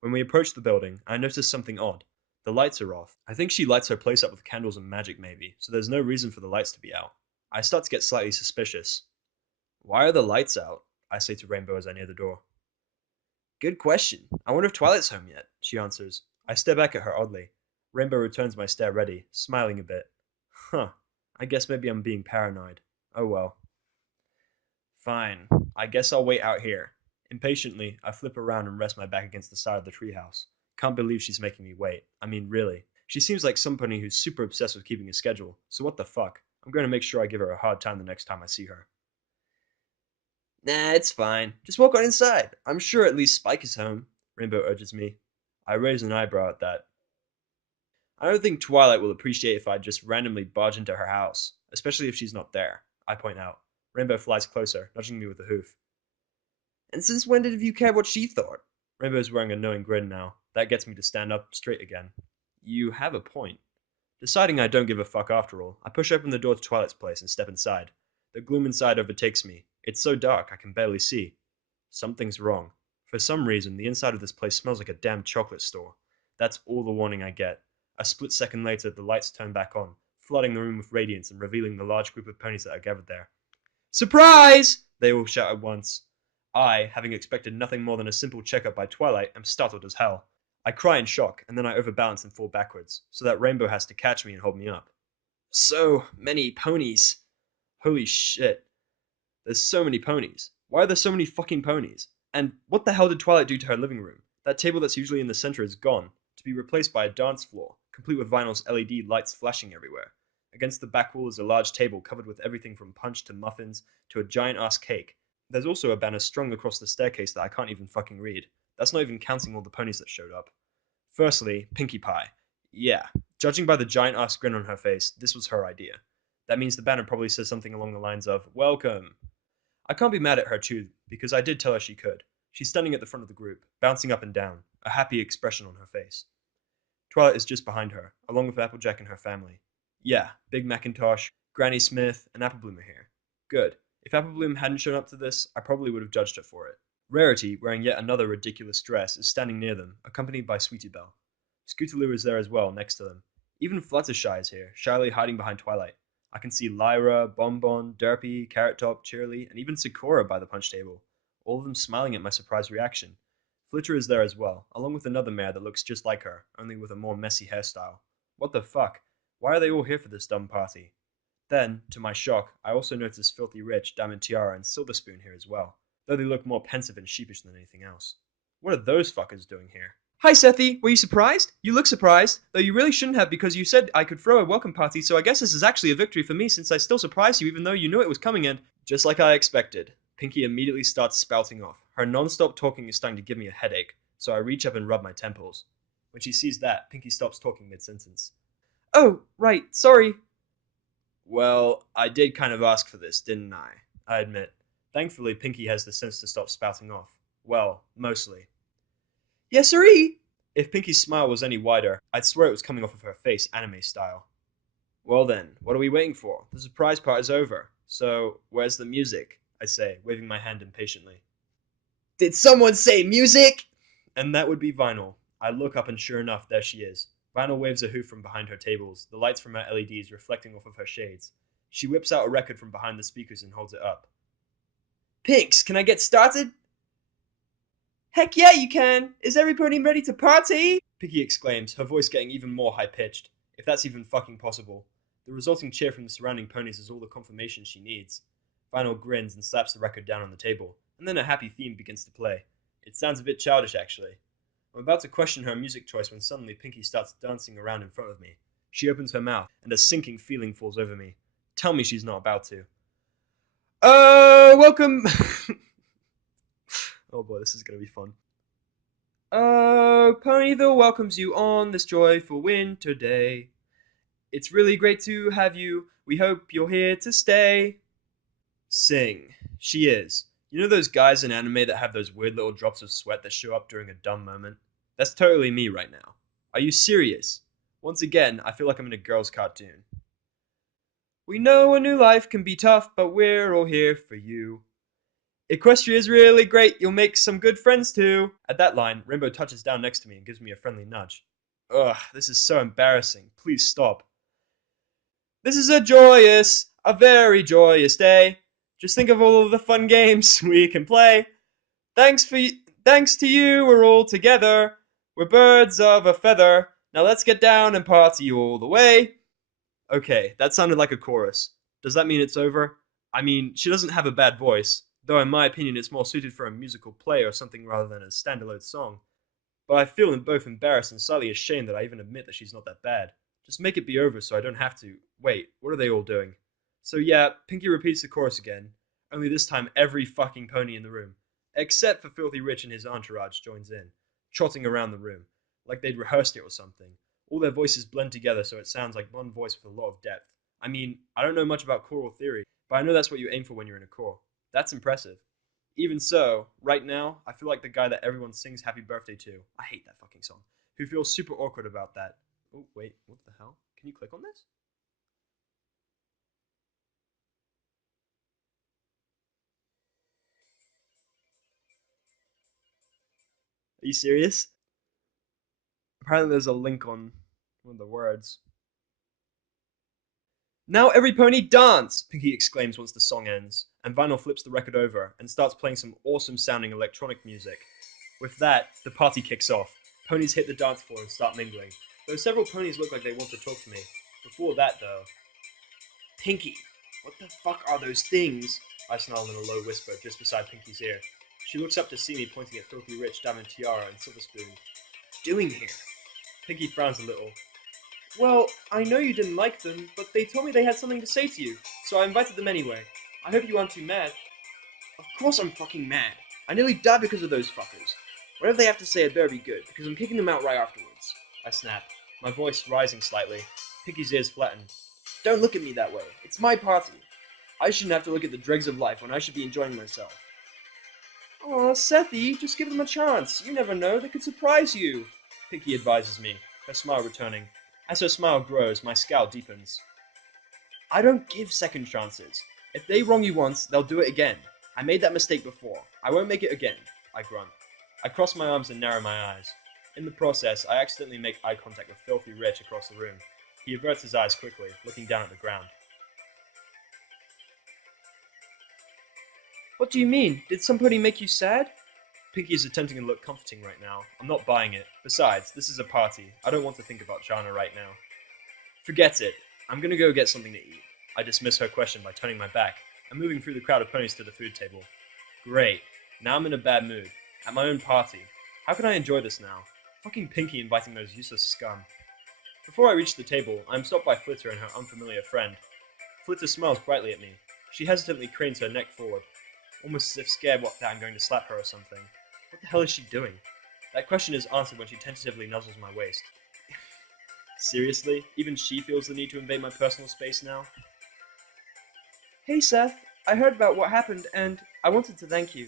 When we approach the building, I notice something odd. The lights are off. I think she lights her place up with candles and magic maybe, so there's no reason for the lights to be out. I start to get slightly suspicious. Why are the lights out? I say to Rainbow as I near the door. Good question. I wonder if Twilight's home yet, she answers. I stare back at her oddly. Rainbow returns my stare ready, smiling a bit. Huh. I guess maybe I'm being paranoid. Oh well. Fine. I guess I'll wait out here. Impatiently, I flip around and rest my back against the side of the treehouse. Can't believe she's making me wait. I mean, really. She seems like somebody who's super obsessed with keeping a schedule, so what the fuck? I'm going to make sure I give her a hard time the next time I see her. Nah, it's fine. Just walk on inside. I'm sure at least Spike is home, Rainbow urges me. I raise an eyebrow at that. I don't think Twilight will appreciate if I just randomly barge into her house, especially if she's not there, I point out. Rainbow flies closer, nudging me with a hoof. And since when did you care what she thought? Rainbow's wearing a knowing grin now. That gets me to stand up straight again. You have a point. Deciding I don't give a fuck after all, I push open the door to Twilight's place and step inside. The gloom inside overtakes me. It's so dark I can barely see. Something's wrong. For some reason, the inside of this place smells like a damn chocolate store. That's all the warning I get. A split second later, the lights turn back on, flooding the room with radiance and revealing the large group of ponies that are gathered there. Surprise! They all shout at once. I, having expected nothing more than a simple checkup by Twilight, am startled as hell. I cry in shock, and then I overbalance and fall backwards, so that Rainbow has to catch me and hold me up. So many ponies. Holy shit. There's so many ponies. Why are there so many fucking ponies? And what the hell did Twilight do to her living room? That table that's usually in the center is gone, to be replaced by a dance floor, complete with vinyl's LED lights flashing everywhere. Against the back wall is a large table covered with everything from punch to muffins to a giant-ass cake. There's also a banner strung across the staircase that I can't even fucking read. That's not even counting all the ponies that showed up. Firstly, Pinkie Pie. Yeah, judging by the giant-ass grin on her face, this was her idea. That means the banner probably says something along the lines of, "Welcome." I can't be mad at her too, because I did tell her she could. She's standing at the front of the group, bouncing up and down, a happy expression on her face. Twilight is just behind her, along with Applejack and her family. Yeah, Big Macintosh, Granny Smith, and Applebloom are here. Good. If Applebloom hadn't shown up to this, I probably would have judged her for it. Rarity, wearing yet another ridiculous dress, is standing near them, accompanied by Sweetie Belle. Scootaloo is there as well, next to them. Even Fluttershy is here, shyly hiding behind Twilight. I can see Lyra, Bonbon, Derpy, Carrot Top, Cheerily, and even Sakura by the punch table, all of them smiling at my surprised reaction. Flitter is there as well, along with another mare that looks just like her, only with a more messy hairstyle. What the fuck? Why are they all here for this dumb party? Then, to my shock, I also notice Filthy Rich, Diamond Tiara, and Silverspoon here as well, though they look more pensive and sheepish than anything else. What are those fuckers doing here? Hi, Sethi. Were you surprised? You look surprised, though you really shouldn't have because you said I could throw a welcome party, so I guess this is actually a victory for me since I still surprised you even though you knew it was coming and... Just like I expected, Pinkie immediately starts spouting off. Her non-stop talking is starting to give me a headache, so I reach up and rub my temples. When she sees that, Pinkie stops talking mid-sentence. Oh, right, sorry. Well, I did kind of ask for this, didn't I admit. Thankfully, Pinkie has the sense to stop spouting off. Well, mostly. Yes, sirree! If Pinkie's smile was any wider, I'd swear it was coming off of her face, anime style. Well then, what are we waiting for? The surprise part is over. So, where's the music? I say, waving my hand impatiently. Did someone say music? And that would be Vinyl. I look up and sure enough, there she is. Vinyl waves a hoof from behind her tables, the lights from her LEDs reflecting off of her shades. She whips out a record from behind the speakers and holds it up. Pinks, can I get started? Heck yeah, you can! Is everybody ready to party? Pinkie exclaims, her voice getting even more high-pitched, if that's even fucking possible. The resulting cheer from the surrounding ponies is all the confirmation she needs. Vinyl grins and slaps the record down on the table, and then a happy theme begins to play. It sounds a bit childish, actually. I'm about to question her music choice when suddenly Pinkie starts dancing around in front of me. She opens her mouth, and a sinking feeling falls over me. Tell me she's not about to. Welcome... Oh boy, this is gonna be fun. Ponyville welcomes you on this joyful winter day. It's really great to have you. We hope you're here to stay. Sing. She is. You know those guys in anime that have those weird little drops of sweat that show up during a dumb moment? That's totally me right now. Are you serious? Once again, I feel like I'm in a girl's cartoon. We know a new life can be tough, but we're all here for you. Equestria is really great. You'll make some good friends too. At that line, Rainbow touches down next to me and gives me a friendly nudge. Ugh, this is so embarrassing. Please stop. This is a very joyous day. Just think of all of the fun games we can play. Thanks to you, we're all together. We're birds of a feather. Now let's get down and party all the way. Okay, that sounded like a chorus. Does that mean it's over? I mean, she doesn't have a bad voice, though in my opinion it's more suited for a musical play or something rather than a standalone song. But I feel both embarrassed and slightly ashamed that I even admit that she's not that bad. Just make it be over so I don't have to... Wait, what are they all doing? So yeah, Pinkie repeats the chorus again, only this time every fucking pony in the room, except for Filthy Rich and his entourage joins in, trotting around the room, like they'd rehearsed it or something. All their voices blend together so it sounds like one voice with a lot of depth. I mean, I don't know much about choral theory, but I know that's what you aim for when you're in a corps. That's impressive. Even so, right now, I feel like the guy that everyone sings happy birthday to. I hate that fucking song. Who feels super awkward about that. Oh, wait, what the hell? Can you click on this? Are you serious? Apparently there's a link on one of the words. Now every pony dance! Pinkie exclaims once the song ends, and Vinyl flips the record over and starts playing some awesome sounding electronic music. With that, the party kicks off. Ponies hit the dance floor and start mingling, though several ponies look like they want to talk to me. Before that, though... Pinkie, what the fuck are those things? I snarl in a low whisper just beside Pinkie's ear. She looks up to see me pointing at Filthy Rich, Diamond Tiara, and Silverspoon. Doing here? Pinkie frowns a little. Well, I know you didn't like them, but they told me they had something to say to you, so I invited them anyway. I hope you aren't too mad. Of course I'm fucking mad. I nearly died because of those fuckers. Whatever they have to say had better be good, because I'm kicking them out right afterwards. I snap, my voice rising slightly. Pinky's ears flatten. Don't look at me that way. It's my party. I shouldn't have to look at the dregs of life when I should be enjoying myself. Aw, Sethy, just give them a chance. You never know, they could surprise you. Pinky advises me, her smile returning. As her smile grows, my scowl deepens. I don't give second chances. If they wrong you once, they'll do it again. I made that mistake before. I won't make it again, I grunt. I cross my arms and narrow my eyes. In the process, I accidentally make eye contact with Filthy Rich across the room. He averts his eyes quickly, looking down at the ground. What do you mean? Did somebody make you sad? Pinky is attempting to look comforting right now. I'm not buying it. Besides, this is a party. I don't want to think about Jana right now. Forget it. I'm gonna go get something to eat. I dismiss her question by turning my back and moving through the crowd of ponies to the food table. Great. Now I'm in a bad mood. At my own party. How can I enjoy this now? Fucking Pinky inviting those useless scum. Before I reach the table, I am stopped by Flitter and her unfamiliar friend. Flitter smiles brightly at me. She hesitantly cranes her neck forward, almost as if scared that I'm going to slap her or something. What the hell is she doing? That question is answered when she tentatively nuzzles my waist. Seriously? Even she feels the need to invade my personal space now? Hey Seth, I heard about what happened and I wanted to thank you.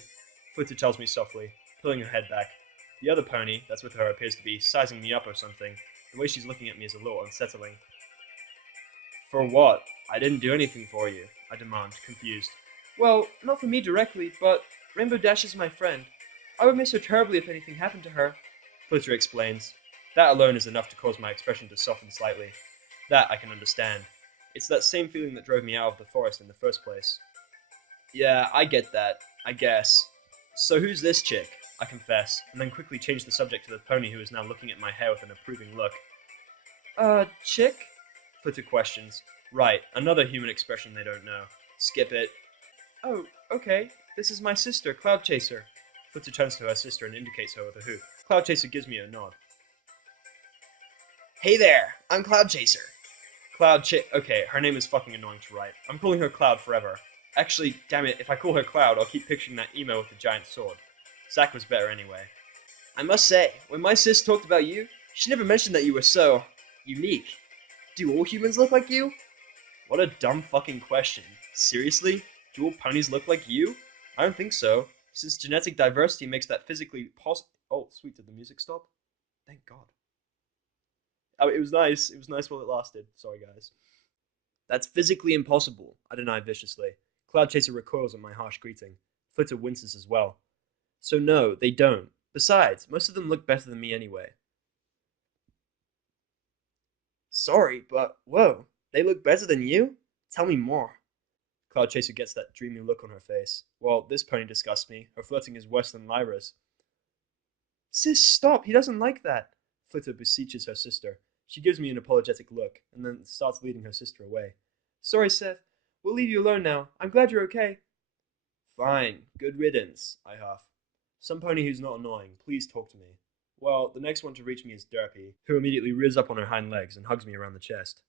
Flitter tells me softly, pulling her head back. The other pony that's with her appears to be sizing me up or something. The way she's looking at me is a little unsettling. For what? I didn't do anything for you, I demand, confused. Well, not for me directly, but Rainbow Dash is my friend. I would miss her terribly if anything happened to her. Flitter explains. That alone is enough to cause my expression to soften slightly. That I can understand. It's that same feeling that drove me out of the forest in the first place. Yeah, I get that, I guess. So who's this chick? I confess, and then quickly change the subject to the pony who is now looking at my hair with an approving look. Chick? Flitter questions. Right, another human expression they don't know. Skip it. Oh, okay. This is my sister, Cloud Chaser. Flitter turns to her sister and indicates her with a hoot. Cloud Chaser gives me a nod. Hey there, I'm Cloud Chaser. Okay, her name is fucking annoying to write. I'm calling her Cloud forever. Actually, damn it, if I call her Cloud, I'll keep picturing that emo with the giant sword. Zack was better anyway. I must say, when my sis talked about you, she never mentioned that you were so unique. Do all humans look like you? What a dumb fucking question. Seriously? Do all ponies look like you? I don't think so, since genetic diversity makes that physically possible. Oh, sweet, did the music stop? Thank God. Oh, it was nice. It was nice while it lasted. Sorry, guys. That's physically impossible, I deny viciously. Cloud Chaser recoils at my harsh greeting. Flitter winces as well. So no, they don't. Besides, most of them look better than me anyway. Sorry, but whoa, they look better than you? Tell me more. Cloud Chaser gets that dreamy look on her face. Well, this pony disgusts me. Her flirting is worse than Lyra's. Sis, stop, he doesn't like that. Flitter beseeches her sister. She gives me an apologetic look, and then starts leading her sister away. Sorry, Seth. We'll leave you alone now. I'm glad you're okay. Fine. Good riddance, I huff. Some pony who's not annoying, please talk to me. Well, the next one to reach me is Derpy, who immediately rears up on her hind legs and hugs me around the chest.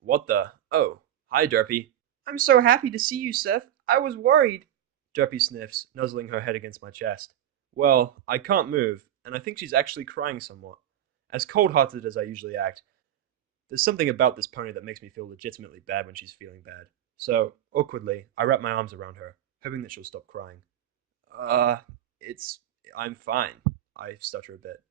What the? Oh, hi, Derpy. I'm so happy to see you, Seth. I was worried. Derpy sniffs, nuzzling her head against my chest. Well, I can't move, and I think she's actually crying somewhat. As cold-hearted as I usually act, there's something about this pony that makes me feel legitimately bad when she's feeling bad. So, awkwardly, I wrap my arms around her, hoping that she'll stop crying. Uh, I'm fine, I stutter a bit.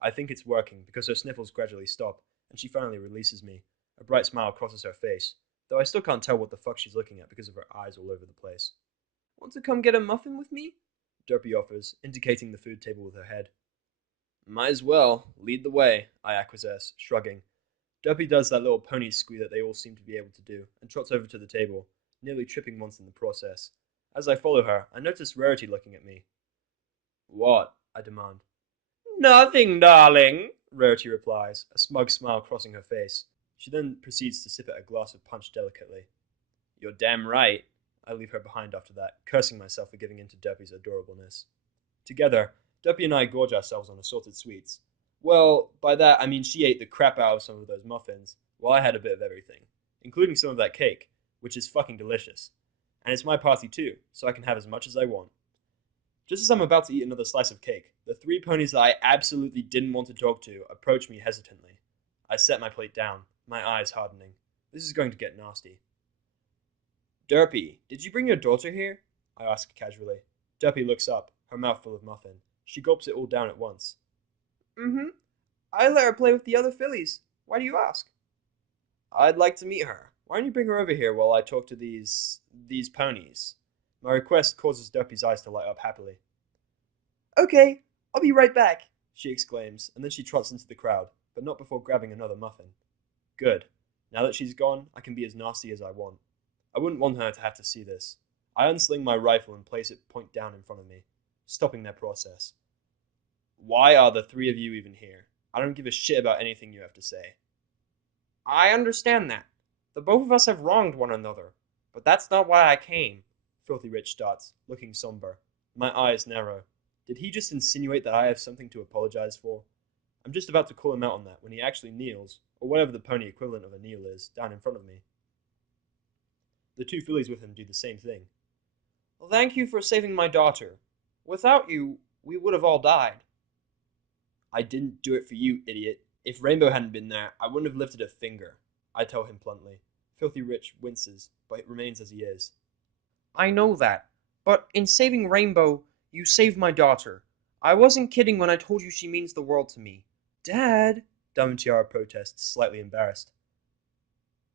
I think it's working, because her sniffles gradually stop, and she finally releases me. A bright smile crosses her face, though I still can't tell what the fuck she's looking at because of her eyes all over the place. Want to come get a muffin with me? Derpy offers, indicating the food table with her head. Might as well. Lead the way, I acquiesce, shrugging. Derpy does that little pony squee that they all seem to be able to do, and trots over to the table, nearly tripping once in the process. As I follow her, I notice Rarity looking at me. What? I demand. Nothing, darling, Rarity replies, a smug smile crossing her face. She then proceeds to sip at a glass of punch delicately. You're damn right. I leave her behind after that, cursing myself for giving in to Derpy's adorableness. Together, Derpy and I gorge ourselves on assorted sweets. Well, by that I mean she ate the crap out of some of those muffins, while I had a bit of everything, including some of that cake, which is fucking delicious. And it's my party too, so I can have as much as I want. Just as I'm about to eat another slice of cake, The three ponies that I absolutely didn't want to talk to approached me hesitantly. I set my plate down, my eyes hardening. This is going to get nasty. Derpy, did you bring your daughter here? I ask casually. Derpy looks up, her mouth full of muffin. She gulps it all down at once. Mm-hmm. I let her play with the other fillies. Why do you ask? I'd like to meet her. Why don't you bring her over here while I talk to these ponies? My request causes Derpy's eyes to light up happily. Okay, I'll be right back, she exclaims, and then she trots into the crowd, but not before grabbing another muffin. Good. Now that she's gone, I can be as nasty as I want. I wouldn't want her to have to see this. I unsling my rifle and place it point down in front of me, stopping their process. Why are the three of you even here? I don't give a shit about anything you have to say. I understand that. The both of us have wronged one another, but that's not why I came, Filthy Rich starts, looking somber. My eyes narrow. Did he just insinuate that I have something to apologize for? I'm just about to call him out on that when he actually kneels, or whatever the pony equivalent of a kneel is, down in front of me. The two fillies with him do the same thing. Well, thank you for saving my daughter. Without you, we would have all died. I didn't do it for you, idiot. If Rainbow hadn't been there, I wouldn't have lifted a finger, I tell him bluntly. Filthy Rich winces, but remains as he is. I know that, but in saving Rainbow, you saved my daughter. I wasn't kidding when I told you she means the world to me. Dad, Diamond Tiara protests, slightly embarrassed.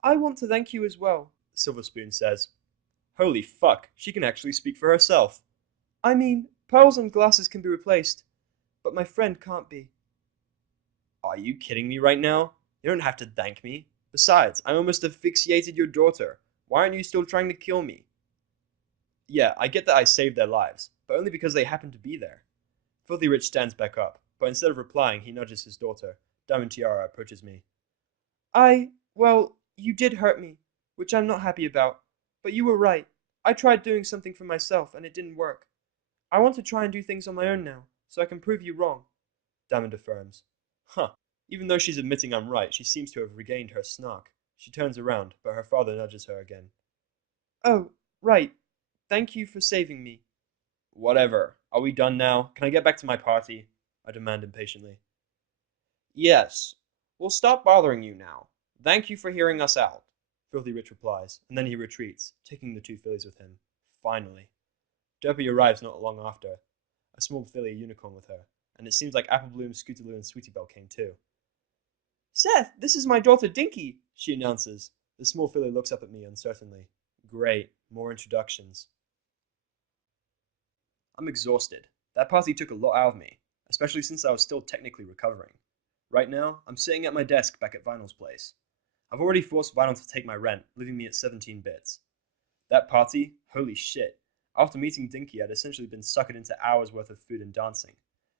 I want to thank you as well, Silver Spoon says. Holy fuck, she can actually speak for herself. I mean, pearls and glasses can be replaced, but my friend can't be. Are you kidding me right now? You don't have to thank me. Besides, I almost asphyxiated your daughter. Why aren't you still trying to kill me? Yeah, I get that I saved their lives, but only because they happened to be there. Filthy Rich stands back up, but instead of replying, he nudges his daughter. Diamond Tiara approaches me. Well, you did hurt me, which I'm not happy about, but you were right. I tried doing something for myself, and it didn't work. I want to try and do things on my own now, so I can prove you wrong, Diamond affirms. Huh. Even though she's admitting I'm right, she seems to have regained her snark. She turns around, but her father nudges her again. Oh, right. Thank you for saving me. Whatever. Are we done now? Can I get back to my party? I demand impatiently. Yes. We'll stop bothering you now. Thank you for hearing us out, Filthy Rich replies, and then he retreats, taking the two fillies with him. Finally. Derpy arrives not long after, a small filly unicorn with her, and it seems like Apple Bloom, Scootaloo, and Sweetie Belle came too. Seth, this is my daughter Dinky, she announces. The small filly looks up at me uncertainly. Great, more introductions. I'm exhausted. That party took a lot out of me, especially since I was still technically recovering. Right now, I'm sitting at my desk back at Vinyl's place. I've already forced Vinyl to take my rent, leaving me at 17 bits. That party? Holy shit. After meeting Dinky, I'd essentially been suckered into hours worth of food and dancing.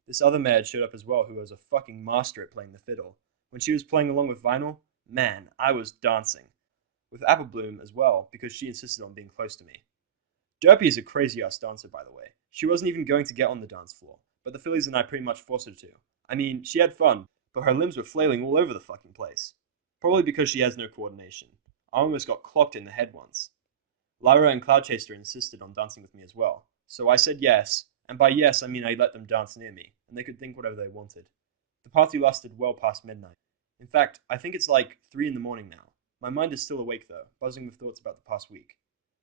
This other maid showed up as well who was a fucking master at playing the fiddle. When she was playing along with Vinyl, man, I was dancing. With Apple Bloom as well, because she insisted on being close to me. Derpy is a crazy-ass dancer, by the way. She wasn't even going to get on the dance floor, but the fillies and I pretty much forced her to. I mean, she had fun, but her limbs were flailing all over the fucking place. Probably because she has no coordination. I almost got clocked in the head once. Lyra and Cloud Chaser insisted on dancing with me as well, so I said yes, and by yes I mean I let them dance near me, and they could think whatever they wanted. The party lasted well past midnight. In fact, I think it's like 3 in the morning now. My mind is still awake though, buzzing with thoughts about the past week.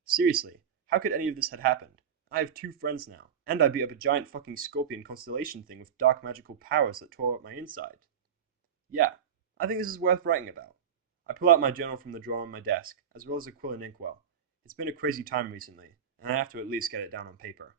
Seriously, how could any of this had happened? I have 2 friends now, and I beat up a giant fucking scorpion constellation thing with dark magical powers that tore up my inside. Yeah, I think this is worth writing about. I pull out my journal from the drawer on my desk, as well as a quill and inkwell. It's been a crazy time recently, and I have to at least get it down on paper.